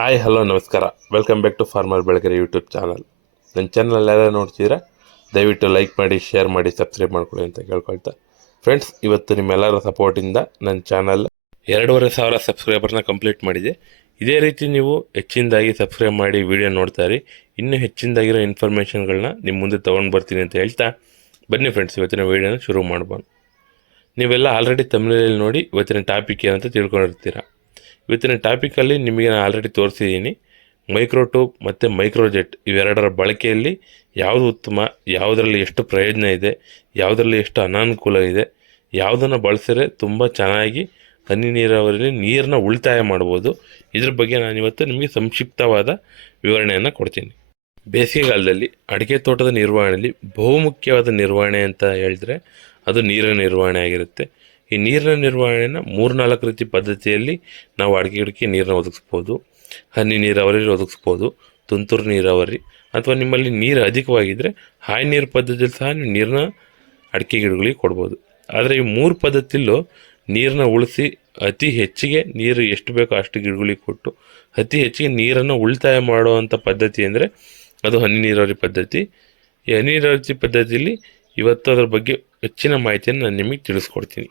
Hi hello ನಮಸ್ಕಾರ. Welcome back to farmer Belagare YouTube channel ನನ್ನ channel ಯಾರು ನೋಡ್ತಿದ್ರೆ ದಯವಿಟ್ಟು ಲೈಕ್ ಮಾಡಿ ಶೇರ್ ಮಾಡಿ ಸಬ್ಸ್ಕ್ರೈಬ್ ಮಾಡ್ಕೊಳ್ಳಿ ಅಂತ ಕೇಳ್ಕೊಳ್ತಾ. ಫ್ರೆಂಡ್ಸ್ ಇವತ್ತು ನಿಮ್ಮೆಲ್ಲರ ಸಪೋರ್ಟಿಂದ ನನ್ನ ಚಾನಲ್ ಎರಡೂವರೆ ಸಾವಿರ ಸಬ್ಸ್ಕ್ರೈಬರ್ನ ಕಂಪ್ಲೀಟ್ ಮಾಡಿದೆ. ಇದೇ ರೀತಿ ನೀವು ಹೆಚ್ಚಿನದಾಗಿ ಸಬ್ಸ್ಕ್ರೈಬ್ ಮಾಡಿ ವಿಡಿಯೋ ಇರಿ. ಇನ್ನೂ ಹೆಚ್ಚಿನದಾಗಿರೋ ಇನ್ಫಾರ್ಮೇಷನ್ಗಳನ್ನ ನಿಮ್ಮ ಮುಂದೆ ತೊಗೊಂಡು ಬರ್ತೀನಿ ಅಂತ ಹೇಳ್ತಾ. ಬನ್ನಿ ಫ್ರೆಂಡ್ಸ್ ಇವತ್ತಿನ ವೀಡಿಯೋನ ಶುರು ಮಾಡ್ಬೋದು. ನೀವೆಲ್ಲ ಆಲ್ರೆಡಿ ತಮಿಳಲ್ಲಿ ನೋಡಿ ಇವತ್ತಿನ ಟಾಪಿಕ್ ಏನಂತ ತಿಳ್ಕೊಂಡಿರ್ತೀರ. ಇವತ್ತಿನ ಟಾಪಿಕಲ್ಲಿ ನಿಮಗೆ ನಾನು ಆಲ್ರೆಡಿ ತೋರಿಸಿದ್ದೀನಿ. ಮೈಕ್ರೋಟೂಬ್ ಮತ್ತು ಮೈಕ್ರೋಜೆಟ್ ಇವೆರಡರ ಬಳಕೆಯಲ್ಲಿ ಯಾವುದು ಉತ್ತಮ, ಯಾವುದರಲ್ಲಿ ಎಷ್ಟು ಪ್ರಯೋಜನ ಇದೆ, ಯಾವುದರಲ್ಲಿ ಎಷ್ಟು ಅನಾನುಕೂಲ ಇದೆ, ಯಾವುದನ್ನು ಬಳಸಿದ್ರೆ ತುಂಬ ಚೆನ್ನಾಗಿ ಹನಿ ನೀರಾವರಿಯಲ್ಲಿ ನೀರನ್ನ ಉಳಿತಾಯ ಮಾಡ್ಬೋದು. ಇದ್ರ ಬಗ್ಗೆ ನಾನು ಇವತ್ತು ನಿಮಗೆ ಸಂಕ್ಷಿಪ್ತವಾದ ವಿವರಣೆಯನ್ನು ಕೊಡ್ತೀನಿ. ಬೇಸಿಗೆಗಾಲದಲ್ಲಿ ಅಡಿಕೆ ತೋಟದ ನಿರ್ವಹಣೆಯಲ್ಲಿ ಬಹುಮುಖ್ಯವಾದ ನಿರ್ವಹಣೆ ಅಂತ ಹೇಳಿದ್ರೆ ಅದು ನೀರಿನ ನಿರ್ವಹಣೆ ಆಗಿರುತ್ತೆ. ಈ ನೀರಿನ ನಿರ್ವಹಣೆನ ಮೂರ್ನಾಲ್ಕು ರೀತಿ ಪದ್ಧತಿಯಲ್ಲಿ ನಾವು ಅಡಿಕೆ ಗಿಡಕ್ಕೆ ನೀರನ್ನ ಒದಗಿಸ್ಬೋದು. ಹನಿ ನೀರಾವರಿ ಒದಗಿಸ್ಬೋದು. ತುಂತುರು ನೀರಾವರಿ ಅಥವಾ ನಿಮ್ಮಲ್ಲಿ ನೀರು ಅಧಿಕವಾಗಿದ್ದರೆ ಹಾಯಿ ನೀರು ಪದ್ಧತಿಯಲ್ಲಿ ಸಹ ನೀವು ನೀರನ್ನ ಅಡಿಕೆ ಗಿಡಗಳಿಗೆ ಕೊಡ್ಬೋದು. ಆದರೆ ಈ ಮೂರು ಪದ್ಧತಿಯಲ್ಲೂ ನೀರನ್ನ ಉಳಿಸಿ ಅತಿ ಹೆಚ್ಚಿಗೆ ನೀರು ಎಷ್ಟು ಬೇಕೋ ಅಷ್ಟು ಗಿಡಗಳಿಗೆ ಕೊಟ್ಟು ಅತಿ ಹೆಚ್ಚಿಗೆ ನೀರನ್ನು ಉಳಿತಾಯ ಮಾಡುವಂಥ ಪದ್ಧತಿ ಅಂದರೆ ಅದು ಹನಿ ನೀರಾವರಿ ಪದ್ಧತಿ. ಈ ಹನಿ ನೀರಾವರಿ ಪದ್ಧತಿಯಲ್ಲಿ ಇವತ್ತು ಅದರ ಬಗ್ಗೆ ಹೆಚ್ಚಿನ ಮಾಹಿತಿಯನ್ನು ನಾನು ನಿಮಗೆ ತಿಳಿಸ್ಕೊಡ್ತೀನಿ.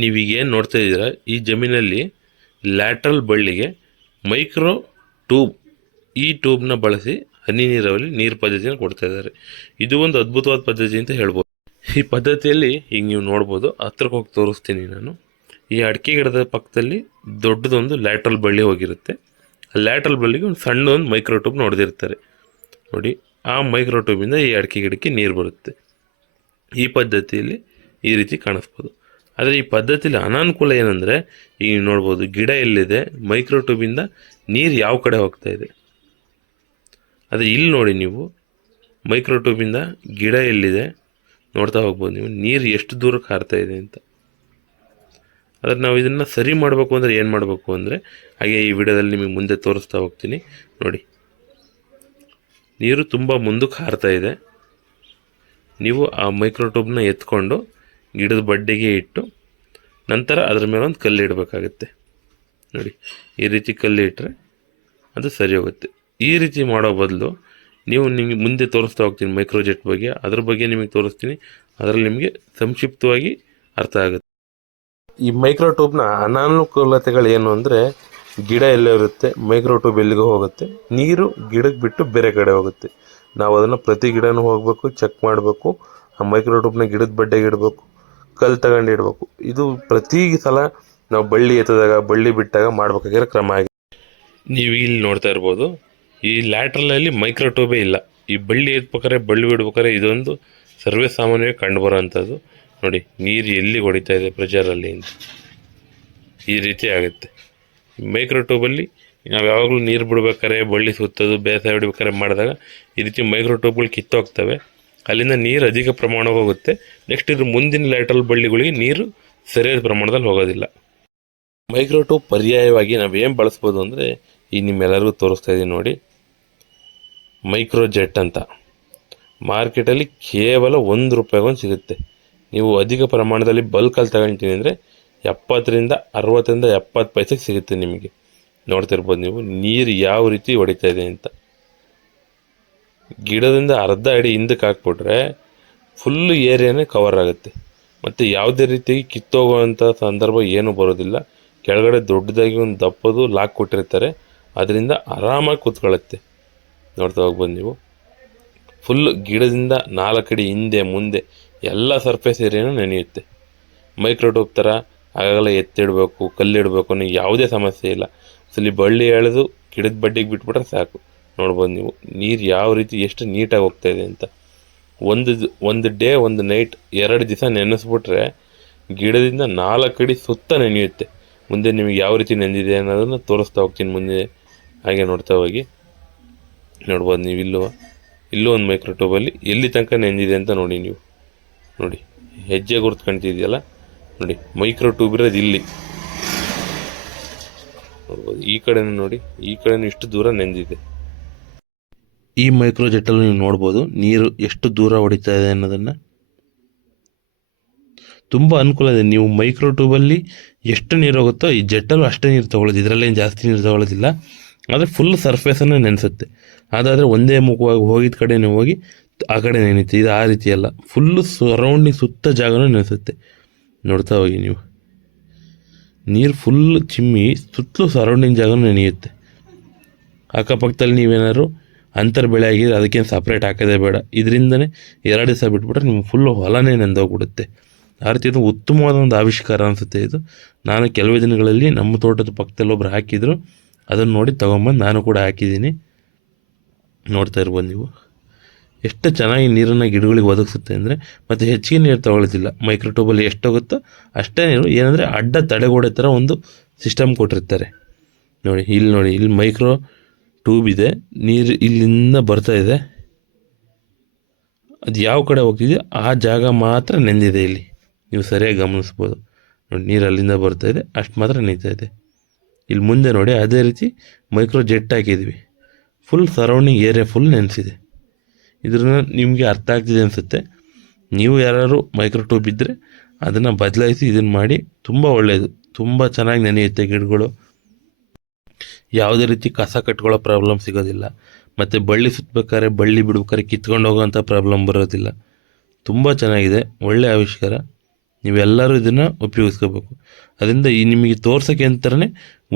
ನೀವೀಗ ಏನು ನೋಡ್ತಾ ಇದ್ದೀರಾ, ಈ ಜಮೀನಲ್ಲಿ ಲ್ಯಾಟ್ರಲ್ ಬಳ್ಳಿಗೆ ಮೈಕ್ರೋ ಟ್ಯೂಬ್, ಈ ಟ್ಯೂಬ್ನ ಬಳಸಿ ಹನಿ ನೀರಾವರಿ ನೀರು ಪದ್ಧತಿಯನ್ನು ಕೊಡ್ತಾ ಇದ್ದಾರೆ. ಇದು ಒಂದು ಅದ್ಭುತವಾದ ಪದ್ಧತಿ ಅಂತ ಹೇಳ್ಬೋದು. ಈ ಪದ್ಧತಿಯಲ್ಲಿ ಈಗ ನೀವು ನೋಡ್ಬೋದು ಹತ್ರಕ್ಕೆ ಹೋಗಿ ತೋರಿಸ್ತೀನಿ ನಾನು. ಈ ಅಡಿಕೆ ಗಿಡದ ಪಕ್ಕದಲ್ಲಿ ದೊಡ್ಡದೊಂದು ಲ್ಯಾಟ್ರಲ್ ಬಳ್ಳಿ ಹೋಗಿರುತ್ತೆ. ಆ ಲ್ಯಾಟ್ರಲ್ ಬಳ್ಳಿಗೆ ಒಂದು ಸಣ್ಣ ಒಂದು ಮೈಕ್ರೋ ಟ್ಯೂಬ್ ನೋಡ್ದಿರ್ತಾರೆ. ನೋಡಿ, ಆ ಮೈಕ್ರೋ ಟ್ಯೂಬಿಂದ ಈ ಅಡಿಕೆ ಗಿಡಕ್ಕೆ ನೀರು ಬರುತ್ತೆ. ಈ ಪದ್ಧತಿಯಲ್ಲಿ ಈ ರೀತಿ ಕಾಣಿಸ್ಬೋದು. ಆದರೆ ಈ ಪದ್ಧತಿಯಲ್ಲಿ ಅನಾನುಕೂಲ ಏನಂದರೆ ಈಗ ನೋಡ್ಬೋದು ಗಿಡ ಎಲ್ಲಿದೆ ಮೈಕ್ರೋ ಟ್ಯೂಬಿಂದ ನೀರು ಯಾವ ಕಡೆ ಹೋಗ್ತಾ ಇದೆ. ಅದೇ ಇಲ್ಲಿ ನೋಡಿ ನೀವು ಮೈಕ್ರೋ ಟ್ಯೂಬಿಂದ ಗಿಡ ಎಲ್ಲಿದೆ, ನೋಡ್ತಾ ಹೋಗ್ಬೋದು ನೀವು, ನೀರು ಎಷ್ಟು ದೂರಕ್ಕೆ ಹಾರ್ತಾ ಇದೆ ಅಂತ. ಆದರೆ ನಾವು ಇದನ್ನು ಸರಿ ಮಾಡಬೇಕು ಅಂದರೆ ಏನು ಮಾಡಬೇಕು ಅಂದರೆ, ಹಾಗೆ ಈ ವಿಡಿಯೋದಲ್ಲಿ ನಿಮಗೆ ಮುಂದೆ ತೋರಿಸ್ತಾ ಹೋಗ್ತೀನಿ, ನೋಡಿ. ನೀರು ತುಂಬ ಮುಂದಕ್ಕೆ ಹಾರ್ತಾ ಇದೆ. ನೀವು ಆ ಮೈಕ್ರೋ ಟ್ಯೂಬ್ನ ಎತ್ಕೊಂಡು ಗಿಡದ ಬಡ್ಡೆಗೆ ಇಟ್ಟು ನಂತರ ಅದರ ಮೇಲೆ ಒಂದು ಕಲ್ಲು ಇಡಬೇಕಾಗುತ್ತೆ. ನೋಡಿ, ಈ ರೀತಿ ಕಲ್ಲು ಇಟ್ಟರೆ ಅದು ಸರಿ ಹೋಗುತ್ತೆ. ಈ ರೀತಿ ಮಾಡೋ ಬದಲು ನೀವು ನಿಮಗೆ ಮುಂದೆ ತೋರಿಸ್ತಾ ಹೋಗ್ತೀನಿ ಮೈಕ್ರೋಜೆಟ್ ಬಗ್ಗೆ. ಅದ್ರ ಬಗ್ಗೆ ನಿಮಗೆ ತೋರಿಸ್ತೀನಿ. ಅದರಲ್ಲಿ ನಿಮಗೆ ಸಂಕ್ಷಿಪ್ತವಾಗಿ ಅರ್ಥ ಆಗುತ್ತೆ. ಈ ಮೈಕ್ರೋ ಟ್ಯೂಬ್ನ ಏನು ಅಂದರೆ ಗಿಡ ಎಲ್ಲೇ ಇರುತ್ತೆ ಮೈಕ್ರೋ ಟ್ಯೂಬ್ ಎಲ್ಲಿಗೂ ಹೋಗುತ್ತೆ. ನೀರು ಗಿಡಕ್ಕೆ ಬಿಟ್ಟು ಬೇರೆ ಕಡೆ ಹೋಗುತ್ತೆ. ನಾವು ಅದನ್ನು ಪ್ರತಿ ಗಿಡನೂ ಹೋಗಬೇಕು ಚೆಕ್ ಮಾಡಬೇಕು. ಆ ಮೈಕ್ರೋ ಟ್ಯೂಬ್ನ ಗಿಡದ ಬಡ್ಡೆಗೆ ಇಡಬೇಕು. ಕಲ್ಲು ತಗೊಂಡು ಇದು ಪ್ರತಿ ಸಲ ನಾವು ಬಳ್ಳಿ ಎತ್ತದಾಗ, ಬಳ್ಳಿ ಬಿಟ್ಟಾಗ ಮಾಡ್ಬೇಕಾಗಿರೋ ಕ್ರಮ ಆಗಿದೆ ನೀವು ಇಲ್ಲಿ ನೋಡ್ತಾ ಇರ್ಬೋದು, ಈ ಲ್ಯಾಟ್ರಲಲ್ಲಿ ಮೈಕ್ರೋ ಟ್ಯೂಬೇ ಇಲ್ಲ. ಈ ಬಳ್ಳಿ ಎತ್ಬೇಕಾದ್ರೆ ಬಳ್ಳಿ ಬಿಡ್ಬೇಕಾದ್ರೆ ಇದೊಂದು ಸರ್ವೇ ಸಾಮಾನ್ಯವಾಗಿ ಕಂಡುಬರೋವಂಥದ್ದು. ನೋಡಿ, ನೀರು ಎಲ್ಲಿ ಹೊಡಿತಾ ಇದೆ ಪ್ರಜಾರಲ್ಲಿ ಈ ರೀತಿ ಆಗುತ್ತೆ. ಮೈಕ್ರೋ ಟ್ಯೂಬಲ್ಲಿ ನಾವು ಯಾವಾಗಲೂ ನೀರು ಬಿಡ್ಬೇಕಾದ್ರೆ ಬಳ್ಳಿ ಸುತ್ತೋದು, ಬೇಸಾಯ ಹೊಡಿಬೇಕಾದ್ರೆ ಮಾಡಿದಾಗ ಈ ರೀತಿ ಮೈಕ್ರೋ ಟ್ಯೂಬ್ಗಳು ಕಿತ್ತೋಗ್ತವೆ. ಅಲ್ಲಿಂದ ನೀರು ಅಧಿಕ ಪ್ರಮಾಣ ಹೋಗುತ್ತೆ. ನೆಕ್ಸ್ಟ್ ಇದ್ರ ಮುಂದಿನ ಲ್ಯಾಟ್ರಲ್ ಬಳ್ಳಿಗಳಿಗೆ ನೀರು ಸರಿಯಾದ ಪ್ರಮಾಣದಲ್ಲಿ ಹೋಗೋದಿಲ್ಲ. ಮೈಕ್ರೋ ಟ್ಯೂಬ್ ಪರ್ಯಾಯವಾಗಿ ನಾವು ಏನು ಬಳಸ್ಬೋದು ಅಂದರೆ ಈ ನಿಮ್ಮೆಲ್ಲರಿಗೂ ತೋರಿಸ್ತಾ ಇದ್ದೀನಿ ನೋಡಿ. ಮೈಕ್ರೋ ಜೆಟ್ ಅಂತ ಮಾರ್ಕೆಟಲ್ಲಿ ಕೇವಲ ಒಂದು ರೂಪಾಯಿಗೊಂದು ಸಿಗುತ್ತೆ. ನೀವು ಅಧಿಕ ಪ್ರಮಾಣದಲ್ಲಿ ಬಲ್ಕಲ್ಲಿ ತಗೊಳ್ತೀನಿ ಅಂದರೆ ಎಪ್ಪತ್ತರಿಂದ ಅರವತ್ತರಿಂದ ಎಪ್ಪತ್ತು ಪೈಸೆಗೆ ಸಿಗುತ್ತೆ ನಿಮಗೆ. ನೋಡ್ತಿರ್ಬೋದು ನೀವು ನೀರು ಯಾವ ರೀತಿ ಹೊಡಿತಾ ಇದೆ ಅಂತ. ಗಿಡದಿಂದ ಅರ್ಧ ಅಡಿ ಹಿಂದಕ್ಕೆ ಹಾಕ್ಬಿಟ್ರೆ ಫುಲ್ಲು ಏರಿಯಾನೇ ಕವರ್ ಆಗುತ್ತೆ. ಮತ್ತು ಯಾವುದೇ ರೀತಿ ಕಿತ್ತೋಗುವಂಥ ಸಂದರ್ಭ ಏನೂ ಬರೋದಿಲ್ಲ. ಕೆಳಗಡೆ ದೊಡ್ಡದಾಗಿ ಒಂದು ದಪ್ಪದು ಲಾಕ್ ಕೊಟ್ಟಿರ್ತಾರೆ. ಅದರಿಂದ ಆರಾಮಾಗಿ ಕೂತ್ಕೊಳ್ಳುತ್ತೆ. ನೋಡ್ತಾ ಹೋಗ್ಬೋದು ನೀವು. ಫುಲ್ ಗಿಡದಿಂದ ನಾಲ್ಕಡಿ ಹಿಂದೆ, ಮುಂದೆ ಎಲ್ಲ ಸರ್ಫೇಸ್ ಏರಿಯಾನೂ ನೆನೆಯುತ್ತೆ. ಮೈಕ್ರೋಟೋಪ್ ಥರ ಆಗಲ್ಲ ಎತ್ತಿಡಬೇಕು, ಕಲ್ಲಿಡಬೇಕು ಅನ್ನೋ ಯಾವುದೇ ಸಮಸ್ಯೆ ಇಲ್ಲ. ಸಲಿ ಬಳ್ಳಿ ಎಳೆದು ಗಿಡದ ಬಡ್ಡಿಗೆ ಬಿಟ್ಬಿಟ್ರೆ ಸಾಕು. ನೋಡ್ಬೋದು ನೀವು. ನೀರು ಯಾವ ರೀತಿ ಎಷ್ಟು ನೀಟಾಗಿ ಹೋಗ್ತಾ ಇದೆ ಅಂತ. ಒಂದು ಒಂದು ಡೇ, ಒಂದು ನೈಟ್, ಎರಡು ದಿವಸ ನೆನೆಸ್ಬಿಟ್ರೆ ಗಿಡದಿಂದ ನಾಲ್ಕು ಅಡಿ ಸುತ್ತ ನೆನೆಯುತ್ತೆ. ಮುಂದೆ ನಿಮಗೆ ಯಾವ ರೀತಿ ನೆಂದಿದೆ ಅನ್ನೋದನ್ನು ತೋರಿಸ್ತಾ ಹೋಗ್ತೀನಿ ಮುಂದೆ. ಹಾಗೆ ನೋಡ್ತಾ ಹೋಗಿ. ನೋಡ್ಬೋದು ನೀವು ಇಲ್ಲೂ ಇಲ್ಲೂ ಒಂದು ಮೈಕ್ರೋ ಟ್ಯೂಬಲ್ಲಿ ಎಲ್ಲಿ ತನಕ ನೆಂದಿದೆ ಅಂತ ನೋಡಿ ನೀವು. ನೋಡಿ, ಹೆಜ್ಜೆ ಗುರುತು ನೋಡಿ ಮೈಕ್ರೋ ಟ್ಯೂಬ್ ಇರೋದು ಇಲ್ಲಿ. ನೋಡ್ಬೋದು, ಈ ಕಡೆನೂ ನೋಡಿ, ಈ ಕಡೆನೂ ಇಷ್ಟು ದೂರ ನೆಂದಿದೆ. ಈ ಮೈಕ್ರೋ ಜೆಟ್ಟಲ್ಲಿ ನೀವು ನೋಡ್ಬೋದು ನೀರು ಎಷ್ಟು ದೂರ ಹೊಡಿತಾ ಇದೆ ಅನ್ನೋದನ್ನು. ತುಂಬ ಅನುಕೂಲ ಇದೆ. ನೀವು ಮೈಕ್ರೋ ಟ್ಯೂಬಲ್ಲಿ ಎಷ್ಟು ನೀರು ಹೋಗುತ್ತೋ ಈ ಜೆಟ್ಟಲ್ಲೂ ಅಷ್ಟೇ ನೀರು ತೊಗೊಳ್ಳೋದು. ಇದರಲ್ಲೇನು ಜಾಸ್ತಿ ನೀರು ತೊಗೊಳ್ಳೋದಿಲ್ಲ. ಆದರೆ ಫುಲ್ ಸರ್ಫೇಸನ್ನು ನೆನೆಸುತ್ತೆ. ಅದಾದರೆ ಒಂದೇ ಮುಖವಾಗಿ ಹೋಗಿದ ಕಡೆನೇ ಹೋಗಿ ಆ ಕಡೆ ನೆನೀತಿ. ಇದು ಆ ರೀತಿ ಅಲ್ಲ. ಫುಲ್ಲು ಸರೌಂಡಿಂಗ್ ಸುತ್ತ ಜಾಗನೂ ನೆನೆಸುತ್ತೆ. ನೋಡ್ತಾ ಹೋಗಿ ನೀವು. ನೀರು ಫುಲ್ ಚಿಮ್ಮಿ ಸುತ್ತಲೂ ಸರೌಂಡಿಂಗ್ ಜಾಗನೂ ನೆನೆಯುತ್ತೆ. ಅಕ್ಕಪಕ್ಕದಲ್ಲಿ ನೀವೇನಾದ್ರು ಅಂತರ್ ಬೆಳೆ ಆಗಿದ್ರೆ ಅದಕ್ಕೇನು ಸಪ್ರೇಟ್ ಹಾಕೋದೇ ಬೇಡ. ಇದರಿಂದನೇ ಎರಡು ದಿವಸ ಬಿಟ್ಬಿಟ್ರೆ ನಿಮ್ಗೆ ಫುಲ್ಲು ಹೊಲನೇ ನೆಂದೋಗ್ಬಿಡುತ್ತೆ. ಆ ರೀತಿ ಇದು ಉತ್ತಮವಾದ ಒಂದು ಆವಿಷ್ಕಾರ ಅನಿಸುತ್ತೆ ಇದು. ನಾನು ಕೆಲವೇ ದಿನಗಳಲ್ಲಿ ನಮ್ಮ ತೋಟದ ಪಕ್ಕದಲ್ಲಿ ಒಬ್ರು ಹಾಕಿದ್ರು. ಅದನ್ನು ನೋಡಿ ತೊಗೊಂಬಂದು ನಾನು ಕೂಡ ಹಾಕಿದ್ದೀನಿ. ನೋಡ್ತಾ ಇರ್ಬೋದು ನೀವು. ಎಷ್ಟು ಚೆನ್ನಾಗಿ ನೀರನ್ನು ಗಿಡಗಳಿಗೆ ಒದಗಿಸುತ್ತೆ ಅಂದರೆ ಮತ್ತು ಹೆಚ್ಚಿಗೆ ನೀರು ತಗೊಳ್ಳೋದಿಲ್ಲ. ಎಷ್ಟು ಹೋಗುತ್ತೋ ಅಷ್ಟೇ ನೀರು, ಏನಂದರೆ ಅಡ್ಡ ತಡೆಗೋಡೆ ಥರ ಒಂದು ಸಿಸ್ಟಮ್ ಕೊಟ್ಟಿರ್ತಾರೆ. ನೋಡಿ, ಇಲ್ಲಿ ನೋಡಿ, ಇಲ್ಲಿ ಮೈಕ್ರೋ ಟ್ಯೂಬ್ ಇದೆ, ನೀರು ಇಲ್ಲಿಂದ ಬರ್ತಾ ಇದೆ. ಅದು ಯಾವ ಕಡೆ ಹೋಗ್ತಿದೆ ಆ ಜಾಗ ಮಾತ್ರ ನೆಂದಿದೆ ಇಲ್ಲಿ. ನೀವು ಸರಿಯಾಗಿ ಗಮನಿಸ್ಬೋದು. ನೋಡಿ, ನೀರು ಅಲ್ಲಿಂದ ಬರ್ತಾ ಇದೆ, ಅಷ್ಟು ಮಾತ್ರ ನೀತಾ ಇದೆ. ಇಲ್ಲಿ ಮುಂದೆ ನೋಡಿ, ಅದೇ ರೀತಿ ಮೈಕ್ರೋ ಜೆಟ್ ಹಾಕಿದ್ವಿ. ಫುಲ್ ಸರೌಂಡಿಂಗ್ ಏರಿಯಾ ಫುಲ್ ನೆನೆಸಿದೆ. ಇದ್ರನ್ನ ನಿಮಗೆ ಅರ್ಥ ಆಗ್ತಿದೆ ಅನಿಸುತ್ತೆ. ನೀವು ಯಾರು ಮೈಕ್ರೋ ಟ್ಯೂಬ್ ಇದ್ದರೆ ಅದನ್ನು ಬದಲಾಯಿಸಿ ಇದನ್ನು ಮಾಡಿ, ತುಂಬ ಒಳ್ಳೆಯದು ತುಂಬ ಚೆನ್ನಾಗಿ ನೆನೆಯುತ್ತೆ ಗಿಡಗಳು. ಯಾವುದೇ ರೀತಿ ಕಸ ಕಟ್ಕೊಳ್ಳೋ ಪ್ರಾಬ್ಲಮ್ ಸಿಗೋದಿಲ್ಲ. ಮತ್ತು ಬಳ್ಳಿ ಸುತ್ತಬೇಕಾದ್ರೆ ಬಳ್ಳಿ ಬಿಡ್ಬೇಕಾದ್ರೆ ಕಿತ್ಕೊಂಡು ಹೋಗೋವಂಥ ಪ್ರಾಬ್ಲಮ್ ಬರೋದಿಲ್ಲ. ತುಂಬ ಚೆನ್ನಾಗಿದೆ ಒಳ್ಳೆಯ ಆವಿಷ್ಕಾರ. ನೀವೆಲ್ಲರೂ ಇದನ್ನು ಉಪಯೋಗಿಸ್ಕೋಬೇಕು. ಅದರಿಂದ ಈ ನಿಮಗೆ ತೋರ್ಸೋಕ್ಕೆ ಅಂತಲೇ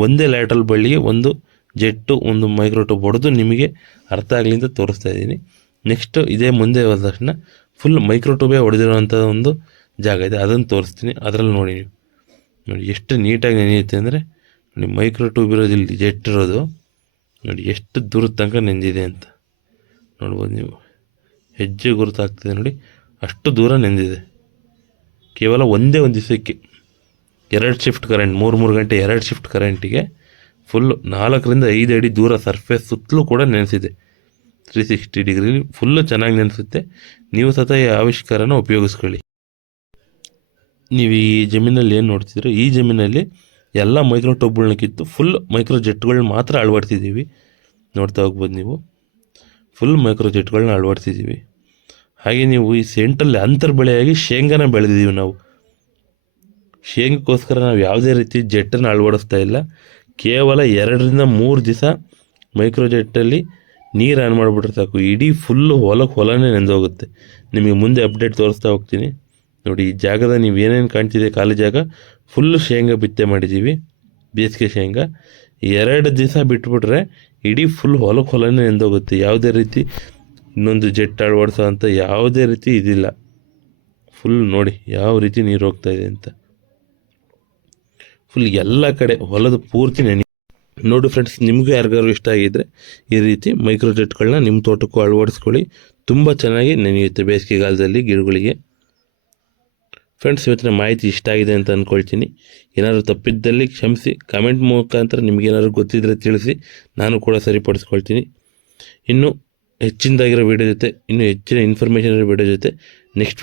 ಒಂದೇ ಲ್ಯಾಟ್ರಲ್ ಬಳ್ಳಿಗೆ ಒಂದು ಜೆಟ್ಟು, ಒಂದು ಮೈಕ್ರೋ ಟ್ಯೂಬ್ ಹೊಡೆದು ನಿಮಗೆ ಅರ್ಥ ಆಗಲಿ ಅಂತ ತೋರಿಸ್ತಾ ಇದ್ದೀನಿ. ನೆಕ್ಸ್ಟು ಇದೇ ಮುಂದೆ ಹೋದ ತಕ್ಷಣ ಫುಲ್ ಮೈಕ್ರೋ ಟ್ಯೂಬೇ ಹೊಡೆದಿರೋವಂಥ ಒಂದು ಜಾಗ ಇದೆ, ಅದನ್ನು ತೋರಿಸ್ತೀನಿ. ಅದರಲ್ಲಿ ನೋಡಿ ನೀವು. ನೋಡಿ, ಎಷ್ಟು ನೀಟಾಗಿ ನೆನೆಯುತ್ತೆ ಅಂದರೆ ನೋಡಿ ಮೈಕ್ರೋ ಟ್ಯೂಬ್ ಇರೋದು ಇಲ್ಲಿ ಜೆಟ್ ಇರೋದು. ನೋಡಿ, ಎಷ್ಟು ದೂರದ ತನಕ ನೆಂದಿದೆ ಅಂತ. ನೋಡ್ಬೋದು ನೀವು. ಹೆಜ್ಜೆ ಗುರುತಾಗ್ತಿದೆ ನೋಡಿ. ಅಷ್ಟು ದೂರ ನೆಂದಿದೆ. ಕೇವಲ ಒಂದೇ ಒಂದು ದಿವಸಕ್ಕೆ ಎರಡು ಶಿಫ್ಟ್ ಕರೆಂಟ್ ಮೂರು ಮೂರು ಗಂಟೆ ಎರಡು ಶಿಫ್ಟ್ ಕರೆಂಟಿಗೆ ಫುಲ್ಲು ನಾಲ್ಕರಿಂದ ಐದು ಅಡಿ ದೂರ ಸರ್ಫೇಸ್ ಸುತ್ತಲೂ ಕೂಡ ನೆನೆಸಿದೆ. ತ್ರೀ ಸಿಕ್ಸ್ಟಿ ಡಿಗ್ರಿಲಿ ಫುಲ್ಲು ಚೆನ್ನಾಗಿ ನೆನೆಸುತ್ತೆ. ನೀವು ಸತ ಈ ಆವಿಷ್ಕಾರನ ಉಪಯೋಗಿಸ್ಕೊಳ್ಳಿ. ನೀವು ಈ ಜಮೀನಲ್ಲಿ ಏನು ನೋಡ್ತಿದ್ದೀರೋ, ಈ ಜಮೀನಲ್ಲಿ ಎಲ್ಲ ಮೈಕ್ರೋ ಟೋಬ್ಗಳನ್ನ ಕಿತ್ತು ಫುಲ್ ಮೈಕ್ರೋ ಜೆಟ್ಗಳನ್ನ ಮಾತ್ರ ಅಳವಡಿಸಿದ್ದೀವಿ. ನೋಡ್ತಾ ಹೋಗ್ಬೋದು ನೀವು. ಫುಲ್ ಮೈಕ್ರೋ ಜೆಟ್ಗಳನ್ನ ಅಳವಡಿಸಿದ್ದೀವಿ. ಹಾಗೆ ನೀವು ಈ ಸೆಂಟ್ರಲ್ಲಿ ಅಂತರ್ ಬೆಳೆಯಾಗಿ ಶೇಂಗಾನ ಬೆಳೆದಿದ್ದೀವಿ ನಾವು. ಶೇಂಗಕ್ಕೋಸ್ಕರ ನಾವು ಯಾವುದೇ ರೀತಿ ಜೆಟ್ಟನ್ನು ಅಳವಡಿಸ್ತಾ ಇಲ್ಲ. ಕೇವಲ ಎರಡರಿಂದ ಮೂರು ದಿವಸ ಮೈಕ್ರೋ ಜೆಟ್ಟಲ್ಲಿ ನೀರು ಆನ್ ಮಾಡಿಬಿಟ್ರೆ ಸಾಕು. ಇಡೀ ಫುಲ್ಲು ಹೊಲಕ್ಕೆ ಹೊಲನೇ ನೆಂದೋಗುತ್ತೆ ನಿಮಗೆ ಮುಂದೆ ಅಪ್ಡೇಟ್ ತೋರಿಸ್ತಾ ಹೋಗ್ತೀನಿ. ನೋಡಿ, ಈ ಜಾಗದ ನೀವು ಏನೇನು ಕಾಣ್ತಿದೆ ಖಾಲಿ ಜಾಗ ಫುಲ್ಲು ಶೇಂಗಾ ಬಿತ್ತೆ ಮಾಡಿದ್ದೀವಿ ಬೇಸಿಗೆ ಶೇಂಗಾ. ಎರಡು ದಿವಸ ಬಿಟ್ಬಿಟ್ರೆ ಇಡೀ ಫುಲ್ ಹೊಲಕ್ಕೆ ಹೊಲನೇ ನೆಂದೋಗುತ್ತೆ. ಯಾವುದೇ ರೀತಿ ಇನ್ನೊಂದು ಜೆಟ್ ಅಳವಡಿಸೋ ಅಂತ ಯಾವುದೇ ರೀತಿ ಇದಿಲ್ಲ. ಫುಲ್ ನೋಡಿ ಯಾವ ರೀತಿ ನೀರು ಹೋಗ್ತಾ ಇದೆ ಅಂತ. ಫುಲ್ ಎಲ್ಲ ಕಡೆ ಹೊಲದ ಪೂರ್ತಿ ನೆನೆ ನೋಡಿ ಫ್ರೆಂಡ್ಸ್ ನಿಮಗೂ ಯಾರಿಗಾದ್ರು ಇಷ್ಟ ಆಗಿದ್ದರೆ ಈ ರೀತಿ ಮೈಕ್ರೋ ಜೆಟ್ಗಳನ್ನ ನಿಮ್ಮ ತೋಟಕ್ಕೂ ಅಳವಡಿಸ್ಕೊಳ್ಳಿ. ತುಂಬ ಚೆನ್ನಾಗಿ ನೆನೆಯುತ್ತೆ ಬೇಸಿಗೆಗಾಲದಲ್ಲಿ ಗಿಡಗಳಿಗೆ. ಫ್ರೆಂಡ್ಸ್ ಇವತ್ತಿನ ಮಾಹಿತಿ ಇಷ್ಟ ಆಗಿದೆ ಅಂತ ಅಂದ್ಕೊಳ್ತೀನಿ ಏನಾದರೂ ತಪ್ಪಿದ್ದಲ್ಲಿ ಕ್ಷಮಿಸಿ ಕಮೆಂಟ್ ಮುಖಾಂತರ ನಿಮಗೇನಾದ್ರು ಗೊತ್ತಿದ್ದರೆ ತಿಳಿಸಿ, ನಾನು ಕೂಡ ಸರಿಪಡಿಸ್ಕೊಳ್ತೀನಿ. ಇನ್ನು ಹೆಚ್ಚಿನದಾಗಿರೋ ವೀಡಿಯೋ ಜೊತೆ, ಇನ್ನೂ ಹೆಚ್ಚಿನ ಇನ್ಫಾರ್ಮೇಷನ್ ಇರೋ ವೀಡಿಯೋ ಜೊತೆ ನೆಕ್ಸ್ಟ್